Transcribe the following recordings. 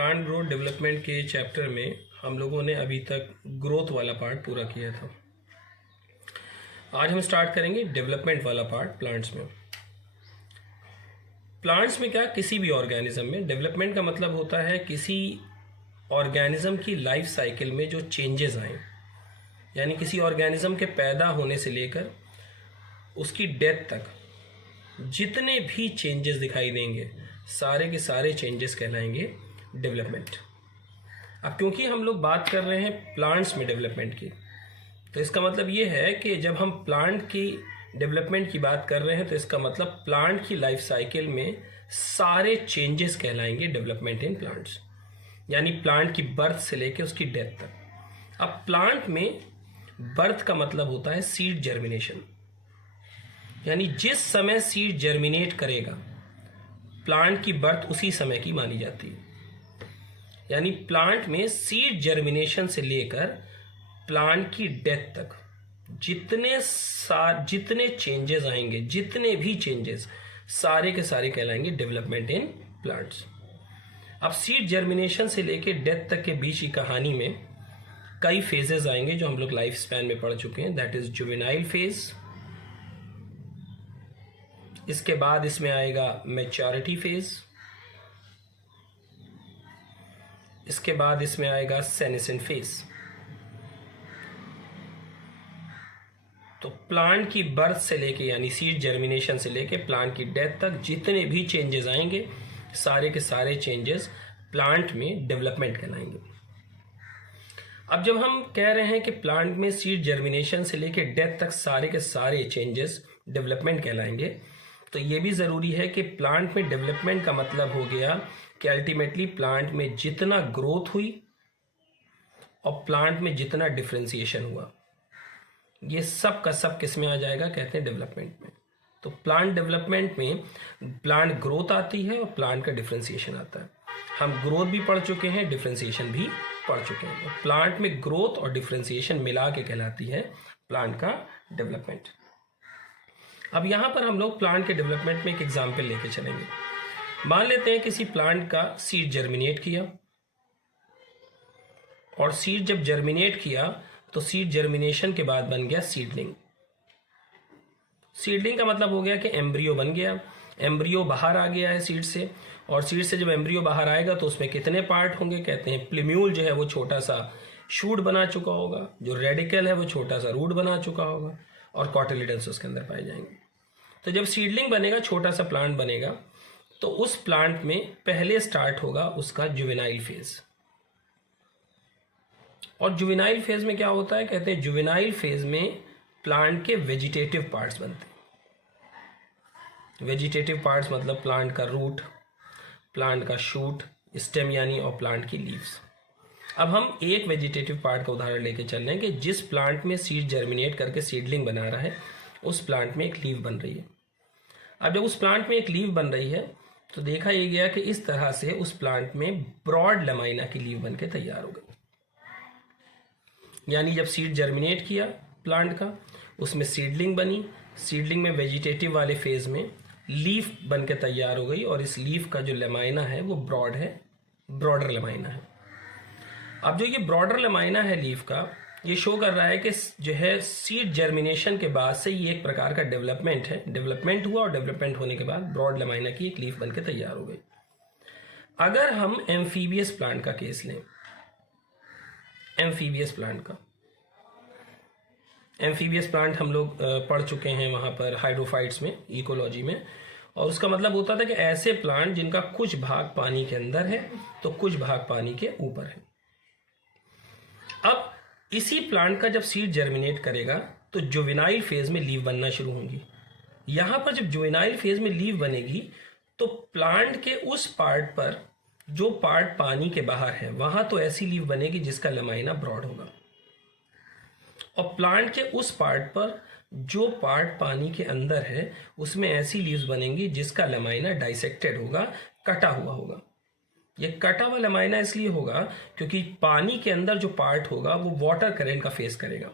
Plant growth development के chapter में हम लोगों ने अभी तक ग्रोथ वाला पार्ट पूरा किया था। आज हम स्टार्ट करेंगे डेवलपमेंट वाला पार्ट प्लांट्स में। प्लांट्स में क्या, किसी भी ऑर्गेनिज्म में डेवलपमेंट का मतलब होता है किसी ऑर्गेनिज्म की लाइफ साइकिल में जो चेंजेस आए, यानी किसी ऑर्गेनिज्म के पैदा होने से लेकर उसकी डेथ तक जितने भी चेंजेस दिखाई देंगे सारे के सारे चेंजेस कहलाएंगे डेवलपमेंट। अब क्योंकि हम लोग बात कर रहे हैं प्लांट्स में डेवलपमेंट की, तो इसका मतलब ये है कि जब हम प्लांट की डेवलपमेंट की बात कर रहे हैं तो इसका मतलब प्लांट की लाइफ साइकिल में सारे चेंजेस कहलाएंगे डेवलपमेंट इन प्लांट्स, यानी प्लांट की बर्थ से लेकर उसकी डेथ तक। अब प्लांट में बर्थ का मतलब होता है सीड जर्मिनेशन, यानी जिस समय सीड जर्मिनेट करेगा प्लांट की बर्थ उसी समय की मानी जाती है। यानी प्लांट में सीड जर्मिनेशन से लेकर प्लांट की डेथ तक जितने चेंजेस आएंगे, जितने भी चेंजेस, सारे के सारे कहलाएंगे डेवलपमेंट इन प्लांट्स। अब सीड जर्मिनेशन से लेकर डेथ तक के बीच की कहानी में कई फेजेस आएंगे जो हम लोग लाइफ स्पैन में पढ़ चुके हैं। दैट इज जुवेनाइल फेज, इसके बाद इसमें आएगा मैच्योरिटी फेज, इसके बाद इसमें आएगा सेनेसेंट फेज। तो प्लांट की बर्थ से लेके यानी सीड जर्मिनेशन से लेके प्लांट की डेथ तक जितने भी चेंजेस आएंगे सारे के सारे चेंजेस प्लांट में डेवलपमेंट कहलाएंगे। अब जब हम कह रहे हैं कि प्लांट में सीड जर्मिनेशन से लेके डेथ तक सारे के सारे चेंजेस डेवलपमेंट कहलाएंगे, तो ये भी ज़रूरी है कि प्लांट में डेवलपमेंट का मतलब हो गया कि अल्टीमेटली प्लांट में जितना ग्रोथ हुई और प्लांट में जितना डिफरेंशिएशन हुआ, ये सब का सब किस में आ जाएगा, कहते हैं डेवलपमेंट में। तो प्लांट डेवलपमेंट में प्लांट ग्रोथ आती है और प्लांट का डिफरेंशिएशन आता है। हम ग्रोथ भी पढ़ चुके हैं, डिफरेंशिएशन भी पढ़ चुके हैं। प्लांट में ग्रोथ और डिफरेंशिएशन मिला के कहलाती है प्लांट का डेवलपमेंट। अब यहाँ पर हम लोग प्लांट के डेवलपमेंट में एक एग्जाम्पल लेके चलेंगे। मान लेते हैं किसी प्लांट का सीड जर्मिनेट किया, और सीड जब जर्मिनेट किया तो सीड जर्मिनेशन के बाद बन गया सीडलिंग। सीडलिंग का मतलब हो गया कि एम्ब्रियो बन गया, एम्ब्रियो बाहर आ गया है सीड से, और सीड से जब एम्ब्रियो बाहर आएगा तो उसमें कितने पार्ट होंगे, कहते हैं प्लूम्यूल जो है वो छोटा सा शूट बना चुका होगा, जो रेडिकल है वो छोटा सा रूट बना चुका होगा, और कॉटिलिडन्स उसके अंदर पाए जाएंगे। तो जब सीडलिंग बनेगा, छोटा सा प्लांट बनेगा, तो उस प्लांट में पहले स्टार्ट होगा उसका जुवेनाइल फेज। और जुवेनाइल फेज में क्या होता है, कहते हैं जुवेनाइल फेज में प्लांट के वेजिटेटिव पार्ट्स बनते हैं। वेजिटेटिव पार्ट्स मतलब प्लांट का रूट, प्लांट का शूट, स्टेम यानी, और प्लांट की लीव्स। अब हम एक वेजिटेटिव पार्ट का उदाहरण लेके चल रहे हैं कि जिस प्लांट में सीड जर्मिनेट करके सीडलिंग बना रहा है उस प्लांट में एक लीव बन रही है। अब जब उस प्लांट में एक लीव बन रही है तो देखा यह गया कि इस तरह से उस प्लांट में ब्रॉड लमाइना की लीव बनके तैयार हो गई। यानी जब सीड जर्मिनेट किया प्लांट का, उसमें सीडलिंग बनी, सीडलिंग में वेजिटेटिव वाले फेज में लीफ बनके तैयार हो गई, और इस लीफ का जो लमाइना है वो ब्रॉड है, ब्रॉडर लमाइना है। अब जो ये ब्रॉडर लमाइना है लीफ का, ये शो कर रहा है कि जो है सीड जर्मिनेशन के बाद से ये एक प्रकार का डेवलपमेंट है, डेवलपमेंट हुआ, और डेवलपमेंट होने के बाद ब्रॉड लमाइना की एक लीफ बनके तैयार हो गई। अगर हम एम्फीबियस प्लांट का केस लें, एम्फीबियस प्लांट का, एम्फीबियस प्लांट हम लोग पढ़ चुके हैं वहाँ पर हाइड्रोफाइट्स में, इकोलॉजी में, और उसका मतलब होता था कि ऐसे प्लांट जिनका कुछ भाग पानी के अंदर है तो कुछ भाग पानी के ऊपर है। अब इसी प्लांट का जब सीड जर्मिनेट करेगा तो जुवेनाइल फेज में लीव बनना शुरू होंगी। यहाँ पर जब जुवेनाइल फेज में लीव बनेगी तो प्लांट के उस पार्ट पर जो पार्ट पानी के बाहर है वहां तो ऐसी लीव बनेगी जिसका लमाइना ब्रॉड होगा, और प्लांट के उस पार्ट पर जो पार्ट पानी के अंदर है उसमें ऐसी लीव्स बनेंगी जिसका लमाइना डाइसेक्टेड होगा, कटा हुआ होगा। ये कटा हुआ लमाइना इसलिए होगा क्योंकि पानी के अंदर जो पार्ट होगा वो वाटर करंट का फेस करेगा।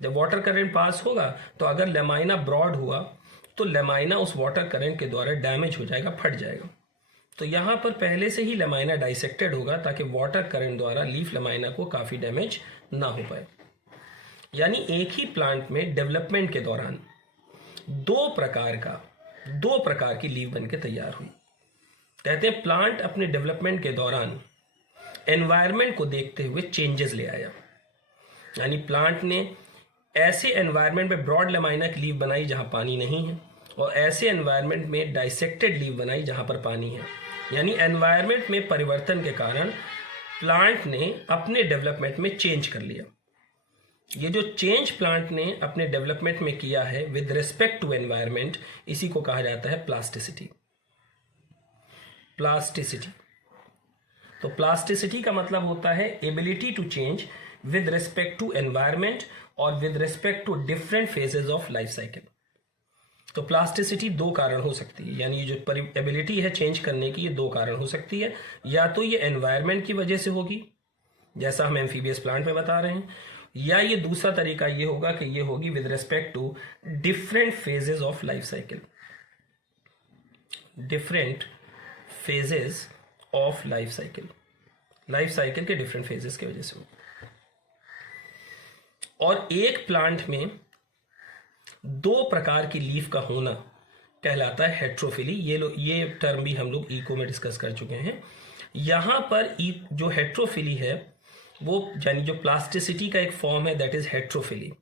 जब वाटर करंट पास होगा तो अगर लमाइना ब्रॉड हुआ तो लमाइना उस वाटर करंट के द्वारा डैमेज हो जाएगा, फट जाएगा। तो यहाँ पर पहले से ही लमाइना डाइसेक्टेड होगा ताकि वाटर करंट द्वारा लीफ लमाइना को काफ़ी डैमेज ना हो पाए। यानी एक ही प्लांट में डेवलपमेंट के दौरान दो प्रकार की लीफ बन के तैयार हुई। कहते हैं प्लांट अपने डेवलपमेंट के दौरान एनवायरनमेंट को देखते हुए चेंजेस ले आया। यानी प्लांट ने ऐसे एनवायरनमेंट में ब्रॉड लमाइना की लीफ बनाई जहां पानी नहीं है, और ऐसे एनवायरनमेंट में डाइसेक्टेड लीफ बनाई जहां पर पानी है। यानी एनवायरनमेंट में परिवर्तन के कारण प्लांट ने अपने डेवलपमेंट में चेंज कर लिया। ये जो चेंज प्लांट ने अपने डेवलपमेंट में किया है विद रिस्पेक्ट टू एनवायरनमेंट, इसी को कहा जाता है प्लास्टिसिटी। तो प्लास्टिसिटी का मतलब होता है ability to change with respect to environment और with respect to different phases of life cycle. तो प्लास्टिसिटी दो कारण हो सकती है, यानी जो एबिलिटी है चेंज करने की, ये दो कारण हो सकती है। या तो ये एनवायरनमेंट की वजह से होगी, जैसा हम एम्फीबियस प्लांट में बता रहे हैं, या ये दूसरा तरीका ये होगा कि ये होगी with respect to different phases of life cycle. Different phases of life cycle के डिफरेंट फेजेस की वजह से होगी। और एक प्लांट में दो प्रकार की लीफ का होना कहलाता है हेट्रोफिली। ये टर्म भी हम लोग इको में डिस्कस कर चुके हैं। यहां पर जो हेट्रोफिली है वो यानी जो प्लास्टिसिटी का एक फॉर्म है, दैट इज हेट्रोफिली।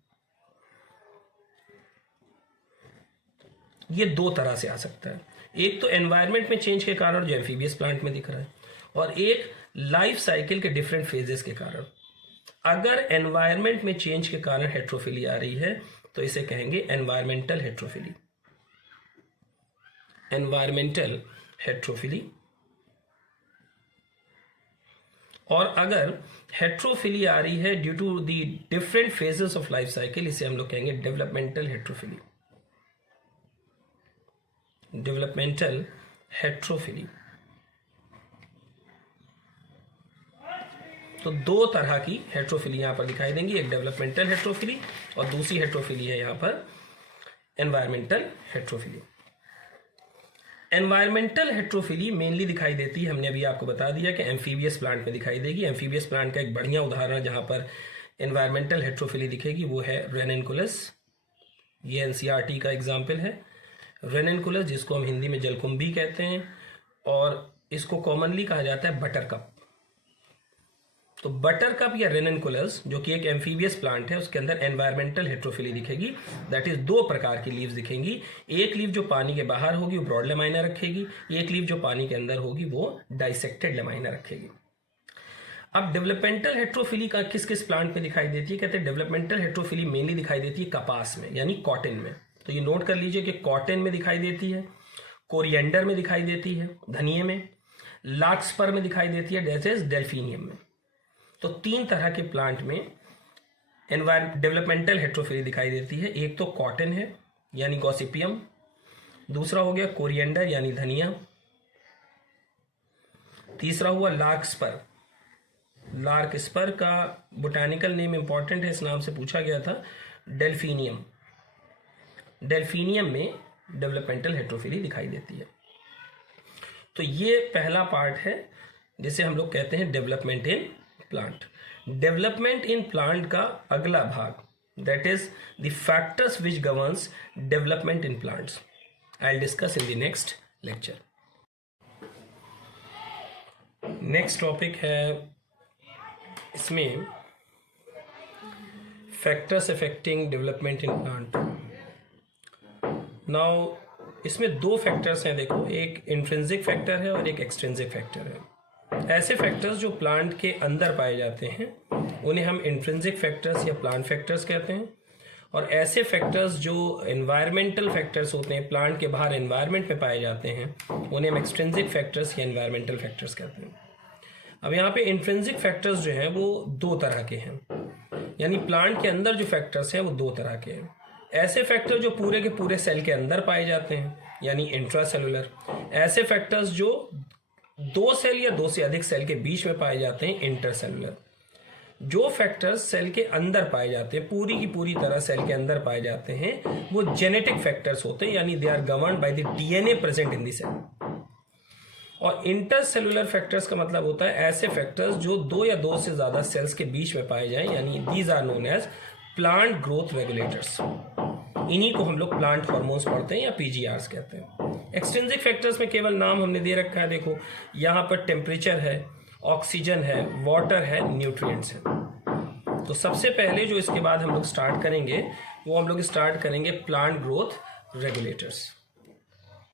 ये दो तरह से आ सकता है, एक तो एनवायरनमेंट में चेंज के कारण जो एम्फीबियस प्लांट में दिख रहा है, और एक लाइफ साइकिल के डिफरेंट फेजेस के कारण। अगर एनवायरनमेंट में चेंज के कारण हेट्रोफिली आ रही है तो इसे कहेंगे एनवायरमेंटल हेट्रोफिली। और अगर हेट्रोफिली आ रही है due to the different phases of life cycle, इसे हम लोग कहेंगे डेवलपमेंटल हेट्रोफिली। तो दो तरह की हेट्रोफिली यहां पर दिखाई देंगी, एक डेवलपमेंटल हेट्रोफिली और दूसरी हेट्रोफिली है यहां पर environmental heterophylly. Environmental heterophylly mainly दिखाई देती है, हमने अभी आपको बता दिया कि एम्फीबियस प्लांट में दिखाई देगी। एम्फीबियस प्लांट का एक बढ़िया उदाहरण जहां पर एनवायरमेंटल हेट्रोफिली दिखेगी वो है रेननकुलस। ये एनसीईआरटी का एग्जाम्पल है। रेननकुलस, जिसको हम हिंदी में जलकुंभी कहते हैं, और इसको कॉमनली कहा जाता है बटरकप। तो बटरकप या रेननकुलस जो कि एक एम्फीबियस प्लांट है, उसके अंदर एनवायरमेंटल हेट्रोफिली दिखेगी। दैट इज दो प्रकार की लीव्स दिखेंगी। एक लीव जो पानी के बाहर होगी वो ब्रॉड लमाइना रखेगी, एक लीव जो पानी के अंदर होगी वो डाइसेक्टेड लमाइना रखेगी। अब डेवलपमेंटल हेट्रोफिली का किस किस प्लांट में दिखाई देती है? कहते हैं डेवलपमेंटल हेट्रोफिली मेनली दिखाई देती है कपास में, यानी कॉटन में। तो ये नोट कर लीजिए कि कॉटन में दिखाई देती है, कोरिएंडर में दिखाई देती है, धनिये में, लार्कस्पर में दिखाई देती है, दैट इज डेल्फिनियम में। तो तीन तरह के प्लांट में डेवलपमेंटल हेट्रोफिली दिखाई देती है। एक तो कॉटन है यानी गॉसिपियम, दूसरा हो गया कोरिएंडर यानी धनिया, तीसरा हुआ लार्कस्पर। लार्कस्पर का बोटानिकल नेम इंपॉर्टेंट है, इस नाम से पूछा गया था, डेल्फिनियम। डेल्फिनियम में डेवलपमेंटल हेट्रोफिली दिखाई देती है। तो ये पहला पार्ट है जिसे हम लोग कहते हैं development in plant. Development in plant का अगला भाग, that is the factors which governs development in plants, I will discuss in the next lecture. Next topic है इसमें factors affecting development in plant. Now इसमें दो फैक्टर्स हैं, देखो, एक इंट्रिंसिक फैक्टर है और एक एक्सट्रिंसिक फैक्टर है। ऐसे फैक्टर्स जो प्लांट के अंदर पाए जाते हैं उन्हें हम इंट्रिंसिक फैक्टर्स या प्लांट फैक्टर्स कहते हैं, और ऐसे फैक्टर्स जो एनवायरमेंटल फैक्टर्स होते हैं, प्लांट के बाहर एनवायरनमेंट में पाए जाते हैं, उन्हें हम एक्सट्रिंसिक फैक्टर्स या एनवायरमेंटल फैक्टर्स कहते हैं। अब यहाँ पे इंट्रिंसिक फैक्टर्स जो हैं वो दो तरह के हैं, यानी प्लांट के अंदर जो फैक्टर्स हैं वो दो तरह के हैं। ऐसे फैक्टर जो पूरे के पूरे सेल के अंदर पाए जाते हैं यानी इंट्रासेलुलर, ऐसे फैक्टर्स जो दो सेल या दो से अधिक सेल के बीच में पाए जाते हैं इंटरसेलुलर। जो फैक्टर्स सेल के अंदर पाए जाते हैं, पूरी की पूरी तरह सेल के अंदर पाए जाते हैं, वो जेनेटिक फैक्टर्स होते हैं, यानी they are governed by the DNA present in the cell. और इंटरसेलुलर फैक्टर्स का मतलब होता है ऐसे फैक्टर्स जो 2 या 2 से ज्यादा सेल्स के बीच में पाए जाएं, यानी these are known as plant growth regulators. इन्हीं को हम लोग प्लांट हार्मोन्स पढ़ते हैं या पीजीआरस कहते हैं। एक्सट्रिंसिक फैक्टर्स में केवल नाम हमने दे रखा है, देखो यहाँ पर टेम्परेचर है, ऑक्सीजन है, वाटर है, न्यूट्रिएंट्स है। तो सबसे पहले जो इसके बाद हम लोग स्टार्ट करेंगे वो हम लोग स्टार्ट करेंगे प्लांट ग्रोथ रेगुलेटर्स।